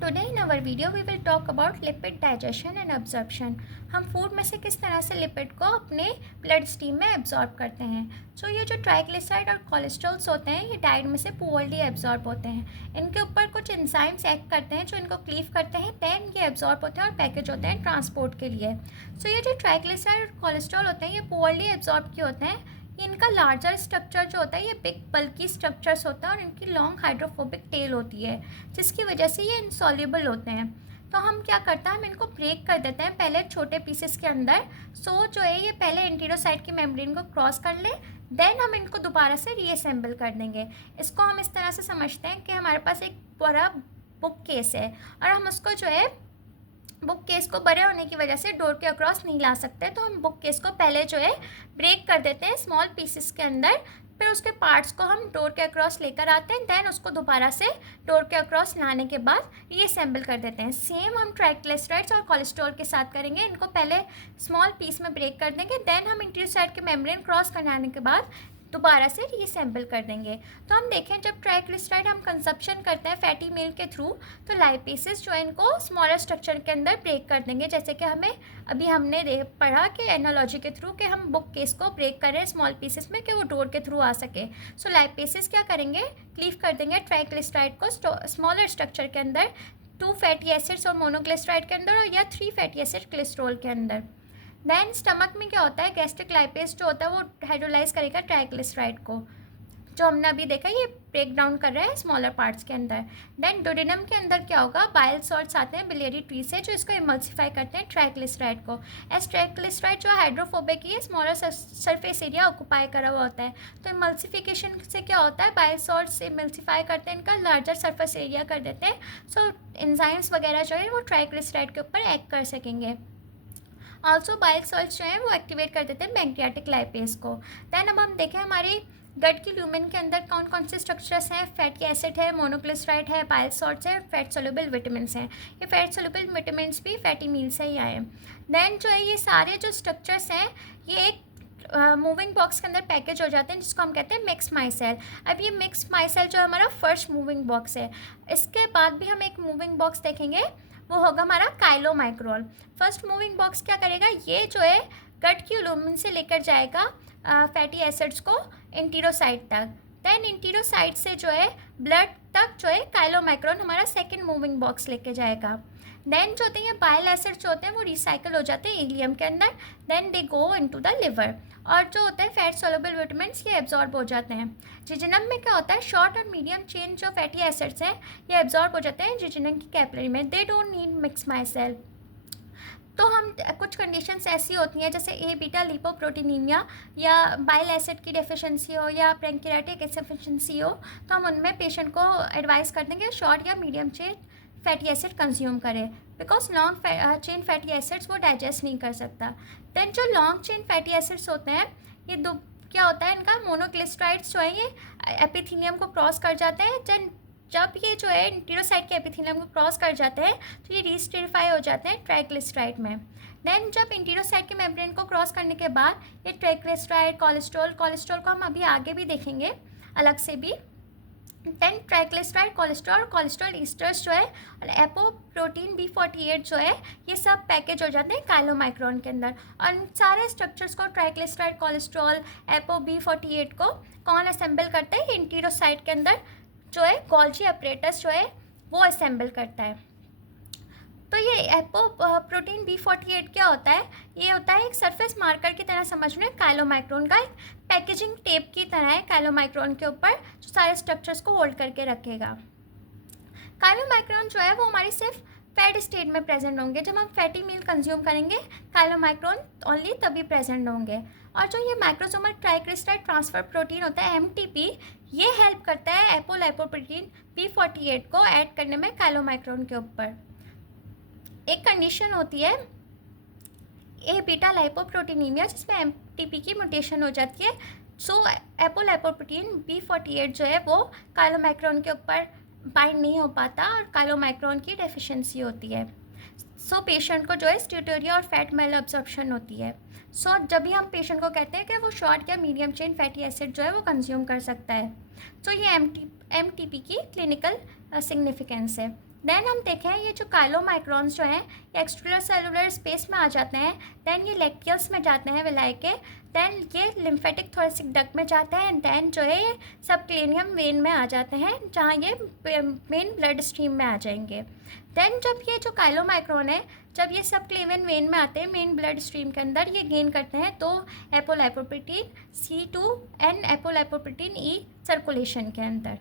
Today in our video we will talk about lipid digestion and absorption. हम food में से किस तरह से लिपिड को अपने ब्लड स्ट्रीम में एब्जॉर्ब करते हैं। सो ये जो ट्राइग्लिसराइड और कोलेस्ट्रॉल्स होते हैं ये डाइट में से पुअरली एब्जॉर्ब होते हैं। इनके ऊपर कुछ एंजाइम्स एक्ट करते हैं जो इनको क्लीव करते हैं, देन ये एब्जॉर्ब होते हैं और पैकेज होते हैं ट्रांसपोर्ट के लिए। सो ये जो ट्राइग्लिसराइड और कोलेस्ट्रॉल होते हैं ये पुअरली एब्जॉर्ब क्यों होते हैं? इनका लार्जर स्ट्रक्चर जो होता है ये बिग बल्की स्ट्रक्चर्स होता है और इनकी लॉन्ग हाइड्रोफोबिक टेल होती है, जिसकी वजह से ये इनसॉल्युबल होते हैं। तो हम क्या करते हैं, हम इनको ब्रेक कर देते हैं पहले छोटे पीसेस के अंदर। सो जो है ये पहले एंटीरोसाइट की मेम्ब्रेन को क्रॉस कर ले, देन हम इनको दोबारा से रीअसेंबल कर देंगे। इसको हम इस तरह से समझते हैं कि हमारे पास एक बड़ा बुक केस है और हम उसको जो है बुक केस को बड़े होने की वजह से डोर के अक्रॉस नहीं ला सकते, तो हम बुक केस को पहले जो है ब्रेक कर देते हैं स्मॉल पीसेस के अंदर। फिर उसके पार्ट्स को हम डोर के अक्रॉस लेकर आते हैं, देन उसको दोबारा से डोर के अक्रॉस लाने के बाद रीअसेंबल कर देते हैं। सेम हम ट्राइग्लिसराइड्स और कोलेस्ट्रॉल के साथ करेंगे। इनको पहले स्मॉल पीस में ब्रेक कर देंगे, देन हम इंटीरोसाइट के मेम्ब्रेन क्रॉस कराने के बाद दोबारा से रीअसेंबल कर देंगे। तो हम देखें जब ट्राइग्लिसराइड हम कंजप्शन करते हैं फैटी मील के थ्रू, तो लाइपेसेस जो है इनको स्मॉलर स्ट्रक्चर के अंदर ब्रेक कर देंगे, जैसे कि हमने पढ़ा कि एनालॉजी के थ्रू कि हम बुक केस को ब्रेक करें स्मॉल पीसेस में कि वो डोर के थ्रू आ सके। सो लाइपेसेस क्या करेंगे, क्लीव कर देंगे ट्राइग्लिसराइड को स्मॉलर स्ट्रक्चर के अंदर 2 फैटी एसिड्स और मोनोग्लिसराइड के अंदर, और या 3 फैटी एसिड ग्लिसरॉल के अंदर। देन स्टमक में क्या होता है, गैस्ट्रिक लाइपेज जो होता है वो हाइड्रोलाइज करेगा ट्राइग्लिसराइड को, जो हमने अभी देखा ये ब्रेक डाउन कर रहा है स्मॉलर पार्ट्स के अंदर। देन डोडेनम के अंदर क्या होगा, बाइल सॉल्ट्स आते हैं बिलियरी ट्री से जो इसको इमल्सिफाई करते हैं ट्राइग्लिसराइड को। एस ट्राइग्लिसराइड जो हाइड्रोफोबिक है स्मॉलर सरफेस एरिया ऑक्यूपाई करा हुआ होता है, तो इमल्सिफिकेशन से क्या होता है, बाइल सॉल्ट्स इमल्सिफाई करते हैं, इनका लार्जर सरफेस एरिया कर देते हैं। सो एंजाइम्स वगैरह जो है वो ट्राइग्लिसराइड के ऊपर एक्ट कर सकेंगे। आल्सो बाइल सॉल्ट्स जो है वो एक्टिवेट कर देते हैं पैंक्रियाटिक लाइपेज को। देन अब हम देखें हमारी गट की ल्यूमेन के अंदर कौन कौन से स्ट्रक्चर्स हैं। फैटी एसिड है, मोनोग्लिसराइड है, बाइल सॉल्ट्स है, फैट सोल्यूबल विटामिन्स हैं। ये फैट सोल्यूबल विटामिन्स भी फैटी मील से ही आए हैं। देन जो है ये सारे जो स्ट्रक्चर्स हैं ये एक मूविंग बॉक्स के अंदर पैकेज हो जाते हैं, जिसको हम कहते हैं मिक्स माइसेल। अब ये मिक्स माइसेल जो हमारा फर्स्ट मूविंग बॉक्स है, इसके बाद भी हम एक मूविंग बॉक्स देखेंगे, वो होगा हमारा काइलोमाइक्रोन। फर्स्ट मूविंग बॉक्स क्या करेगा, ये जो है गट की लुमेन से लेकर जाएगा फैटी एसिड्स को इंटीरोसाइट तक। देन इंटीरोसाइट से जो है ब्लड तक जो है काइलोमाइक्रोन हमारा सेकंड मूविंग बॉक्स लेके जाएगा। देन जो होते हैं बाइल एसिड्स जो होते हैं वो रिसाइकल हो जाते हैं इलियम के अंदर, then they go into the liver. और जो होते हैं फैट सोल्यूबल विटामिन्स ये एब्जॉर्ब हो जाते हैं। जिजनम में क्या होता है, शॉर्ट और मीडियम चेन जो फैटी एसिड्स हैं ये एब्जॉर्ब हो जाते हैं जिजनम की कैपिलरी में, they don't need mix myself. तो हम कुछ कंडीशंस ऐसी होती हैं जैसे ए बीटा लिपोप्रोटीनीमिया या बाइल एसिड की डेफिशिएंसी हो या पैंक्रियाटिक इंसफिशिएंसी हो, तो हम उनमें पेशेंट को एडवाइस करते हैं कि शॉर्ट या medium chain fatty acid consume करें, because long chain fatty acids वो डाइजेस्ट नहीं कर सकता। देन जो लॉन्ग चेन फैटी एसिड्स होते हैं ये दो क्या होता है, इनका मोनोग्लिसराइड्स जो है ये एपिथेलियम को क्रॉस कर जाते हैं। जब ये जो है इंटीरोसाइट के एपिथेलियम को क्रॉस कर जाते हैं तो ये रीस्टेरिफाई हो जाते हैं ट्राइग्लिसराइड में। देन जब इंटीरोसाइट के मेम्ब्रेन को क्रॉस करने के बाद ये ट्राइग्लिसराइड कोलेस्ट्रॉल को हम अभी आगे भी देखेंगे अलग से भी। देन ट्राइग्लिसराइड कोलेस्ट्रॉल ईस्टर्स जो है और एपोप्रोटीन B48 जो है ये सब पैकेज हो जाते हैं काइलोमाइक्रोन के अंदर। और इन सारे स्ट्रक्चर्स को ट्राइग्लिसराइड कोलेस्ट्रॉल एपो B48 को कौन असेंबल करते हैं, इंटीरोसाइट के अंदर जो है गोल्जी अपरेटस जो है वो असेंबल करता है। तो ये एपो प्रोटीन B48 क्या होता है, ये होता है एक सरफेस मार्कर की तरह समझ में काइलोमाइक्रोन का, एक पैकेजिंग टेप की तरह है काइलोमाइक्रोन के ऊपर जो सारे स्ट्रक्चर्स को होल्ड करके रखेगा। काइलोमाइक्रोन जो है वो हमारी सिर्फ फैट स्टेट में प्रेजेंट होंगे। जब हम फैटी मील कंज्यूम करेंगे काइलोमाइक्रोन ओनली तभी प्रेजेंट होंगे। और जो ये माइक्रोसोमल ट्राइग्लिसराइड ट्रांसफर प्रोटीन होता है MTP, ये हेल्प करता है एपोलाइपोप्रोटीन B48 को ऐड करने में काइलोमाइक्रोन के ऊपर। एक कंडीशन होती है ए बीटा लाइपोप्रोटीनीमिया जिसमें MTP की म्यूटेशन हो जाती है। सो एपोलाइपोप्रोटीन B48 जो है वो काइलोमाइक्रोन के ऊपर बाइंड नहीं हो पाता और काइलोमाइक्रोन की डेफिशिएंसी होती है। सो पेशेंट को जो है स्ट्यूटोरिया और फैट मेल अब्जॉर्प्शन होती है। सो जब भी हम पेशेंट को कहते हैं कि वो शॉर्ट या मीडियम चेन फैटी एसिड जो है वो कंज्यूम कर सकता है। सो ये MTP की क्लिनिकल सिग्निफिकेंस है। देन हम देखें ये जो काइलोमाइक्रॉन्स जो हैं ये एक्सट्रा सेलुलर स्पेस में आ जाते हैं, देन ये लैक्टियल्स में जाते हैं विलाई के, देन ये लिम्फेटिक थोरेसिक डक्ट में जाते हैं, एंड देन जो है ये सबक्लेनियम वेन में आ जाते हैं जहाँ ये मेन ब्लड स्ट्रीम में आ जाएंगे। देन जब ये जो काइलोमाइक्रॉन है जब ये सबक्लेवियन वेन में आते हैं मेन ब्लड स्ट्रीम के अंदर, ये गेन करते हैं तो एपोलाइपोप्रोटीन C2 एंड एपोलाइपोप्रोटीन E सर्कुलेशन के अंदर।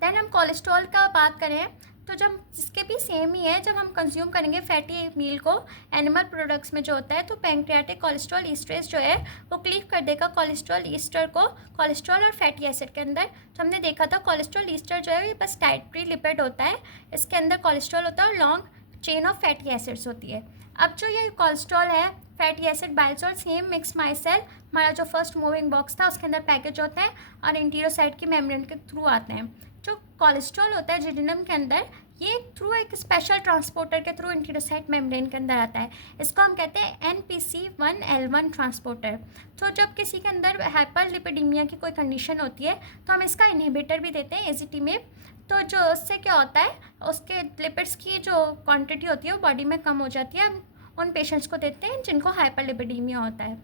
देन हम कोलेस्ट्रॉल का बात करें तो जब इसके भी सेम ही है, जब हम कंज्यूम करेंगे फैटी मील को एनिमल प्रोडक्ट्स में जो होता है तो पैंक्रियाटिक कोलेस्ट्रॉल ईस्टरेज जो है वो क्लीव कर देगा कोलेस्ट्रॉल ईस्टर को कोलेस्ट्रॉल और फैटी एसिड के अंदर। तो हमने देखा था कोलेस्ट्रॉल ईस्टर जो है ये बस डाइटरी लिपिड होता है, इसके अंदर कोलेस्ट्रॉल होता है और long chain of fatty acids होती है। अब जो ये कोलेस्ट्रॉल है fatty acid bile salt same mix micelle हमारा जो फर्स्ट मूविंग बॉक्स था उसके अंदर पैकेज होते हैं और इंटीरोसाइट की मेम्ब्रेन के थ्रू आते हैं। जो कोलेस्ट्रॉल होता है जिडिनम के अंदर ये थ्रू एक स्पेशल ट्रांसपोर्टर के थ्रू इंटीरोसाइट मेम्ब्रेन के अंदर आता है, इसको हम कहते हैं NPC1L1 ट्रांसपोर्टर। तो जब किसी के अंदर हाइपरलिपिडीमिया की कोई कंडीशन होती है तो हम इसका इनहिबिटर भी देते हैं एजिटिमेब। तो जो उससे क्या होता है उसके लिपिड्स की जो क्वांटिटी होती है वो बॉडी में कम हो जाती है, हम उन पेशेंट्स को देते हैं जिनको हाइपरलिपिडीमिया होता है।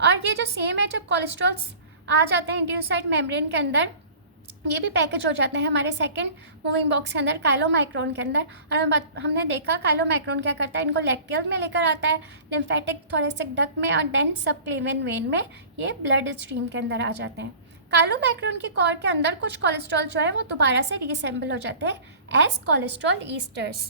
और ये जो सेम है जब कोलेस्ट्रॉल्स आ जाते हैं इंटीरोसाइट मेम्ब्रेन के अंदर ये भी पैकेज हो जाते हैं हमारे सेकंड मूविंग बॉक्स के अंदर काइलोमाइक्रोन के अंदर। और हमने देखा काइलोमाइक्रोन क्या करता है, इनको लैक्टियल में लेकर आता है लिम्फेटिक थोरेसिक डक्ट में और देन सबक्लेवियन वेन में ये ब्लड स्ट्रीम के अंदर आ जाते हैं। काइलोमाइक्रोन की कॉर के अंदर कुछ कोलेस्ट्रॉल जो है वो दोबारा से रीअसेंबल हो जाते हैं एज कोलेस्ट्रॉल ईस्टर्स।